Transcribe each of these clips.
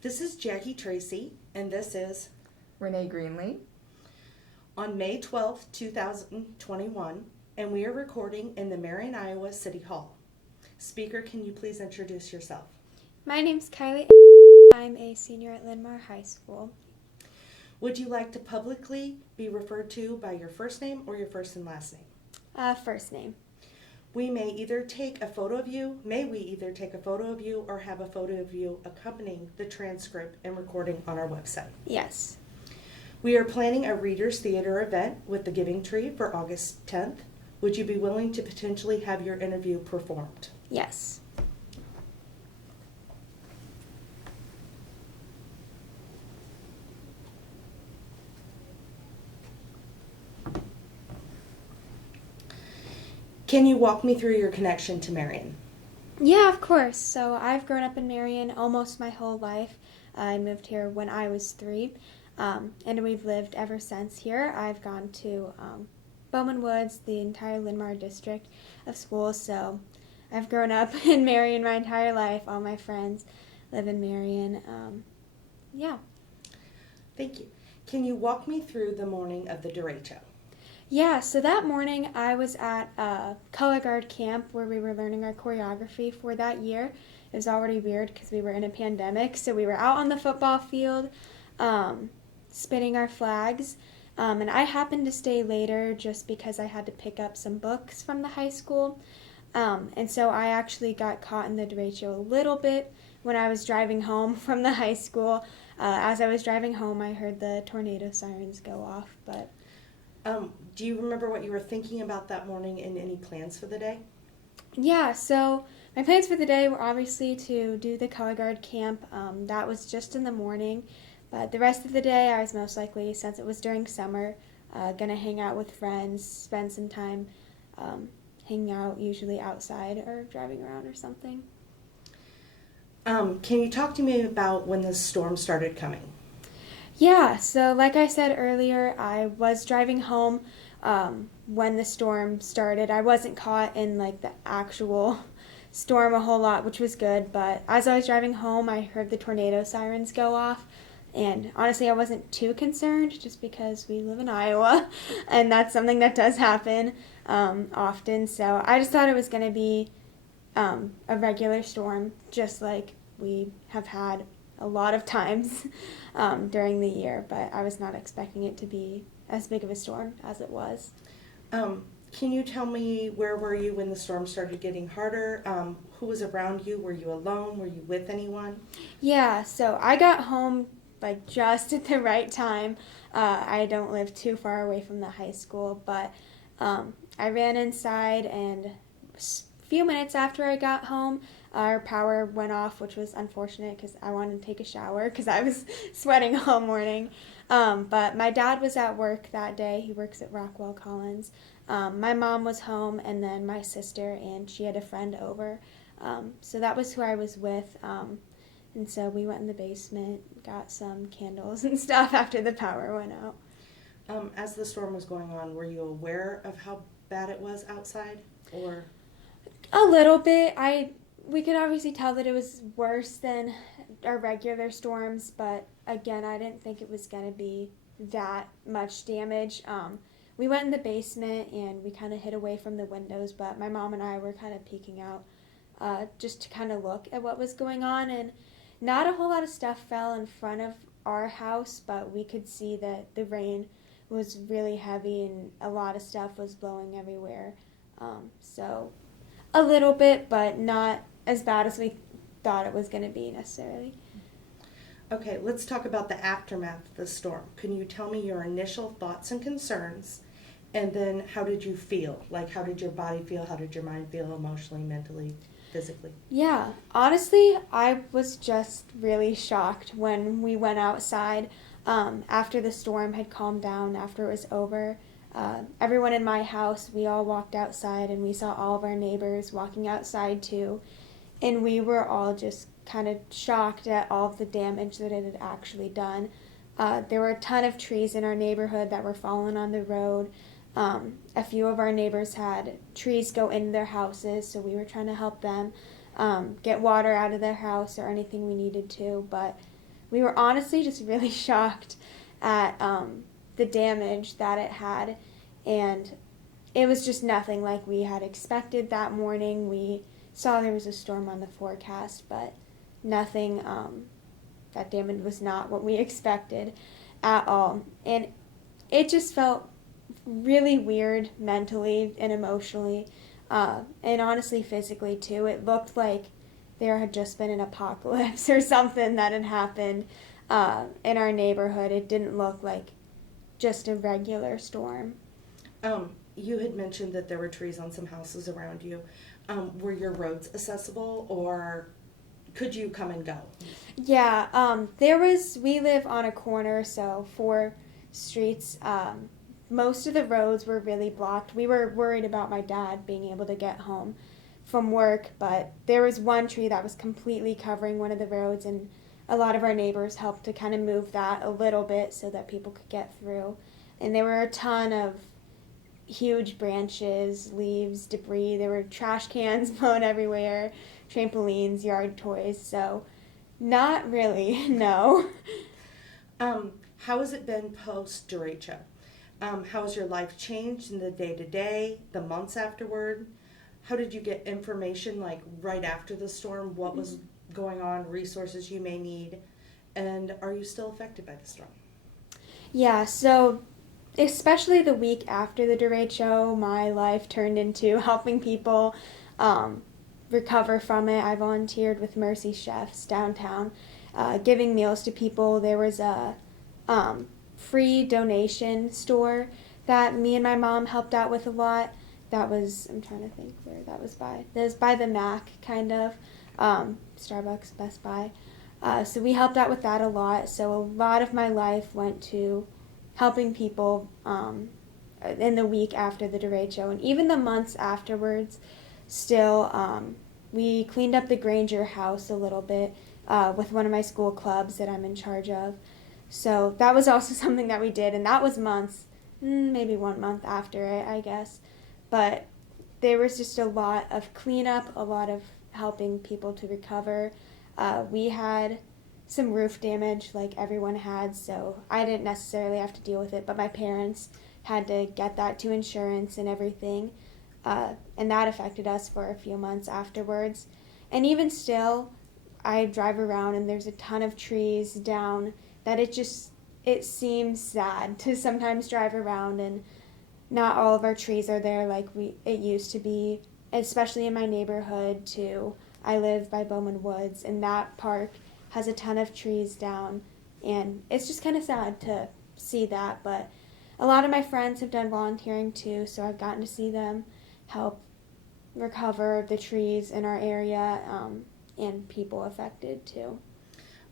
This is Jackie Tracy, and this is Renee Greenlee. on May 12th, 2021, and we are recording in the Marion, Iowa City Hall. Speaker, can you please introduce yourself? My name's Kylie. I'm a senior at Linn-Mar High School. Would you like to publicly be referred to by your first name or your first and last name? First name. We may either take a photo of you, or have a photo of you accompanying the transcript and recording on our website. Yes. We are planning a Readers Theater event with the Giving Tree for August 10th. Would you be willing to potentially have your interview performed? Yes. Can you walk me through your connection to Marion? Yeah, of course. So I've grown up in Marion almost my whole life. I moved here when I was 3, and we've lived ever since here. I've gone to Bowman Woods, the entire Linn-Mar district of schools, so I've grown up in Marion my entire life. All my friends live in Marion. Yeah. Thank you. Can you walk me through the morning of the Derecho? Yeah, so that morning I was at a color guard camp where we were learning our choreography for that year. It was already weird because we were in a pandemic, so we were out on the football field spinning our flags, and I happened to stay later just because I had to pick up some books from the high school, and so I actually got caught in the derecho a little bit when I was driving home from the high school. As I was driving home, I heard the tornado sirens go off, but... Do you remember what you were thinking about that morning and any plans for the day? Yeah, so my plans for the day were obviously to do the color guard camp. That was just in the morning, but the rest of the day I was most likely, since it was during summer, going to hang out with friends, spend some time hanging out, usually outside or driving around or something. Can you talk to me about when the storm started coming? Yeah, so like I said earlier, I was driving home when the storm started. I wasn't caught in like the actual storm a whole lot, which was good, but as I was driving home, I heard the tornado sirens go off, and honestly, I wasn't too concerned just because we live in Iowa, and that's something that does happen often, so I just thought it was going to be a regular storm, just like we have had a lot of times during the year, but I was not expecting it to be as big of a storm as it was. Can you tell me where were you when the storm started getting harder? Who was around you? Were you alone? Were you with anyone? Yeah, so I got home like just at the right time. I don't live too far away from the high school, but I ran inside, and a few minutes after I got home, our power went off, which was unfortunate because I wanted to take a shower because I was sweating all morning. But my dad was at work that day. He works at Rockwell Collins. My mom was home, and then my sister, and she had a friend over. So that was who I was with. And so we went in the basement, got some candles and stuff after the power went out. As the storm was going on, were you aware of how bad it was outside? Or A little bit. We could obviously tell that it was worse than our regular storms, but again, I didn't think it was going to be that much damage. We went in the basement and we kind of hid away from the windows, but my mom and I were kind of peeking out just to kind of look at what was going on, and not a whole lot of stuff fell in front of our house, but we could see that the rain was really heavy and a lot of stuff was blowing everywhere. So a little bit, but not as bad as we thought it was going to be necessarily. okay, let's talk about the aftermath of the storm. Can you tell me your initial thoughts and concerns, and then how did you feel? Like, how did your body feel? How did your mind feel emotionally, mentally, physically? Yeah, honestly, I was just really shocked when we went outside after the storm had calmed down, after it was over. Everyone in my house, we all walked outside, and we saw all of our neighbors walking outside too, and we were all just kind of shocked at all of the damage that it had actually done. There were a ton of trees in our neighborhood that were falling on the road. A few of our neighbors had trees go into their houses, so we were trying to help them get water out of their house or anything we needed to. But we were honestly just really shocked at the damage that it had, and it was just nothing like we had expected that morning. We saw there was a storm on the forecast, but nothing, that damage was not what we expected at all. And it just felt really weird mentally and emotionally, and honestly physically too. It looked like there had just been an apocalypse or something that had happened in our neighborhood. It didn't look like just a regular storm. You had mentioned that there were trees on some houses around you. Were your roads accessible, or could you come and go? Yeah, we live on a corner, so 4 streets. Most of the roads were really blocked. We were worried about my dad being able to get home from work, but there was one tree that was completely covering one of the roads, and a lot of our neighbors helped to kind of move that a little bit so that people could get through. And there were a ton of huge branches, leaves, debris. There were trash cans blown everywhere, trampolines, yard toys. So not really, no. How has it been post Derecho? How has your life changed in the day-to-day, the months afterward? How did you get information like right after the storm? What was going on, resources you may need? And are you still affected by the storm? Yeah, so especially the week after the derecho, my life turned into helping people recover from it. I volunteered with Mercy Chefs downtown, giving meals to people. There was a free donation store that me and my mom helped out with a lot. That was, I'm trying to think where that was by. That was by the Mac, kind of. Starbucks, Best Buy. So we helped out with that a lot. So a lot of my life went to helping people in the week after the derecho. And even the months afterwards, still, we cleaned up the Granger house a little bit with one of my school clubs that I'm in charge of. So that was also something that we did, and that was months, maybe 1 month after it, I guess. But there was just a lot of cleanup, a lot of helping people to recover. We had some roof damage like everyone had, so I didn't necessarily have to deal with it, but my parents had to get that to insurance and everything, and that affected us for a few months afterwards. And even still, I drive around and there's a ton of trees down that it seems sad to sometimes drive around, and not all of our trees are there like it used to be, especially in my neighborhood too. I live by Bowman Woods, and that park has a ton of trees down, and it's just kind of sad to see that. But a lot of my friends have done volunteering too, so I've gotten to see them help recover the trees in our area, and people affected too.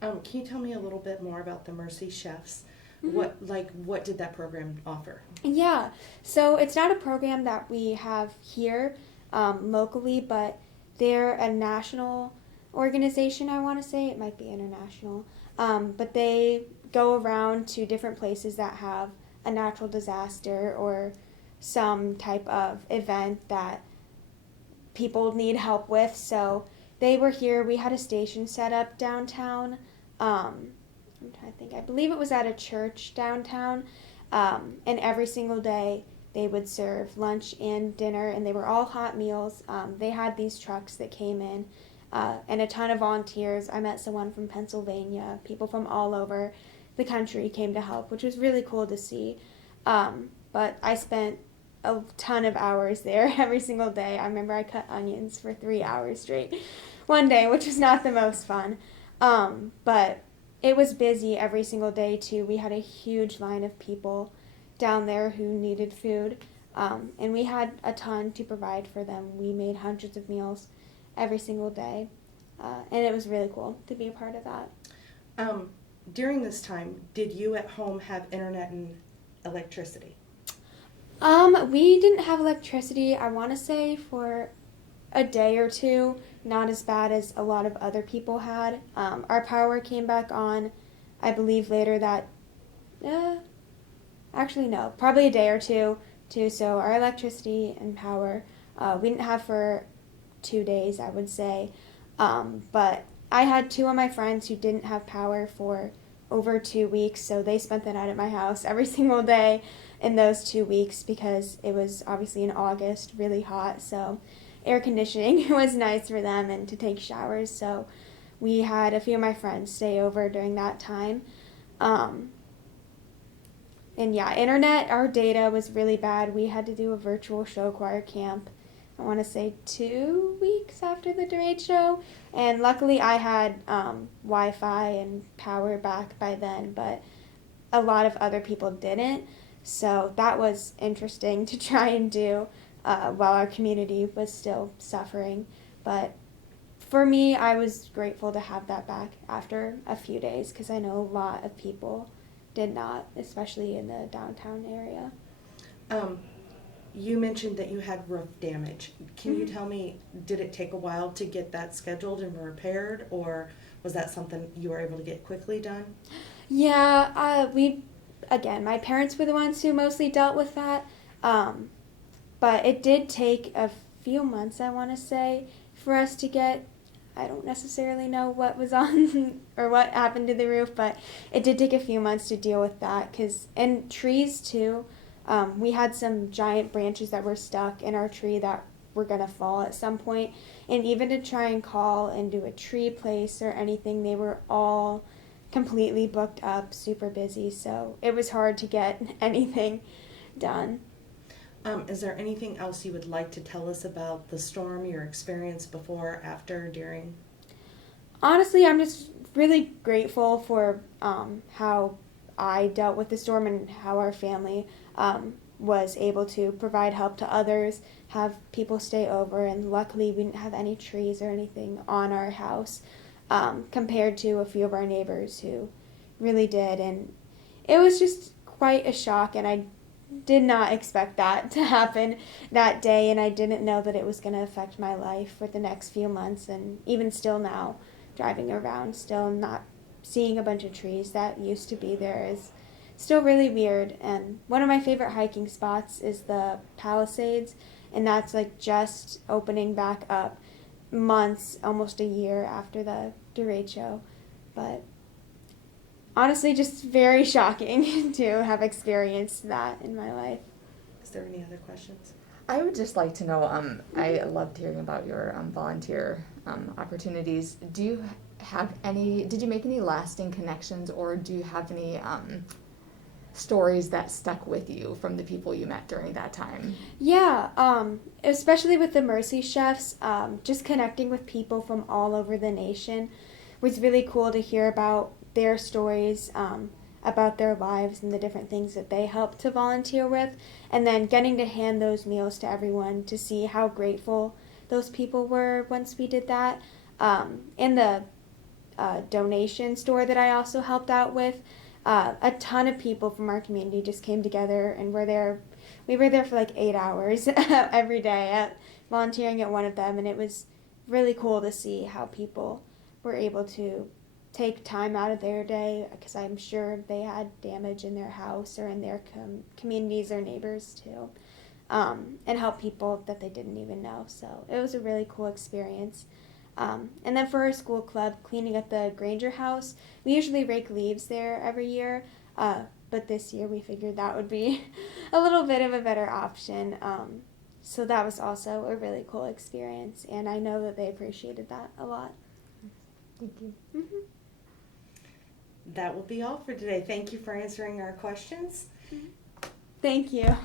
Can you tell me a little bit more about the Mercy Chefs? Mm-hmm. What did that program offer? Yeah, so it's not a program that we have here locally, but they're a national organization, I want to say. It might be international. But they go around to different places that have a natural disaster or some type of event that people need help with. So they were here. We had a station set up downtown. I'm trying to think. I believe it was at a church downtown. And every single day they would serve lunch and dinner, and they were all hot meals. They had these trucks that came in, and a ton of volunteers. I met someone from Pennsylvania. People from all over the country came to help, which was really cool to see. But I spent a ton of hours there every single day. I remember I cut onions for 3 hours straight one day, which was not the most fun. But it was busy every single day too. We had a huge line of people down there who needed food, and we had a ton to provide for them. We made hundreds of meals every single day, and it was really cool to be a part of that. During this time, did you at home have internet and electricity? We didn't have electricity, I want to say, for a day or two, not as bad as a lot of other people had. Our power came back on, I believe, later that, actually no, probably a day or two, too. So our electricity and power, we didn't have for 2 days, I would say. But I had two of my friends who didn't have power for over 2 weeks, so they spent the night at my house every single day in those 2 weeks because it was obviously in August, really hot, so air conditioning was nice for them and to take showers, so we had a few of my friends stay over during that time. And yeah, internet, our data was really bad. We had to do a virtual show choir camp, I want to say 2 weeks after the Derecho. And luckily I had Wi-Fi and power back by then, but a lot of other people didn't. So that was interesting to try and do while our community was still suffering. But for me, I was grateful to have that back after a few days because I know a lot of people did not, especially in the downtown area. You mentioned that you had roof damage. Can you tell me, did it take a while to get that scheduled and repaired, or was that something you were able to get quickly done? Yeah, my parents were the ones who mostly dealt with that. But it did take a few months, I want to say, for us to get, I don't necessarily know what was on or what happened to the roof, but it did take a few months to deal with that. And trees too, we had some giant branches that were stuck in our tree that were going to fall at some point. And even to try and call and do a tree place or anything, they were all completely booked up, super busy. So it was hard to get anything done. Is there anything else you would like to tell us about the storm, your experience before, after, during? Honestly, I'm just really grateful for how I dealt with the storm and how our family was able to provide help to others, have people stay over, and luckily we didn't have any trees or anything on our house compared to a few of our neighbors who really did. And it was just quite a shock, and I did not expect that to happen that day, and I didn't know that it was going to affect my life for the next few months. And even still now, driving around, still not seeing a bunch of trees that used to be there is still really weird. And one of my favorite hiking spots is the Palisades, and that's like just opening back up months, almost a year after the Derecho. But honestly, just very shocking to have experienced that in my life. Is there any other questions? I would just like to know, I loved hearing about your volunteer opportunities. Did you make any lasting connections, or do you have any stories that stuck with you from the people you met during that time? Yeah, especially with the Mercy Chefs, just connecting with people from all over the nation was really cool to hear about their stories, about their lives and the different things that they helped to volunteer with, and then getting to hand those meals to everyone to see how grateful those people were once we did that. In the donation store that I also helped out with, a ton of people from our community just came together and were there. We were there for like 8 hours every day volunteering at one of them, and it was really cool to see how people were able to take time out of their day, because I'm sure they had damage in their house or in their communities or neighbors too, and help people that they didn't even know. So it was a really cool experience. And then for our school club, cleaning up the Granger house, we usually rake leaves there every year, but this year we figured that would be a little bit of a better option. So that was also a really cool experience, and I know that they appreciated that a lot. Thank you. Mm-hmm. That will be all for today. Thank you for answering our questions. Thank you.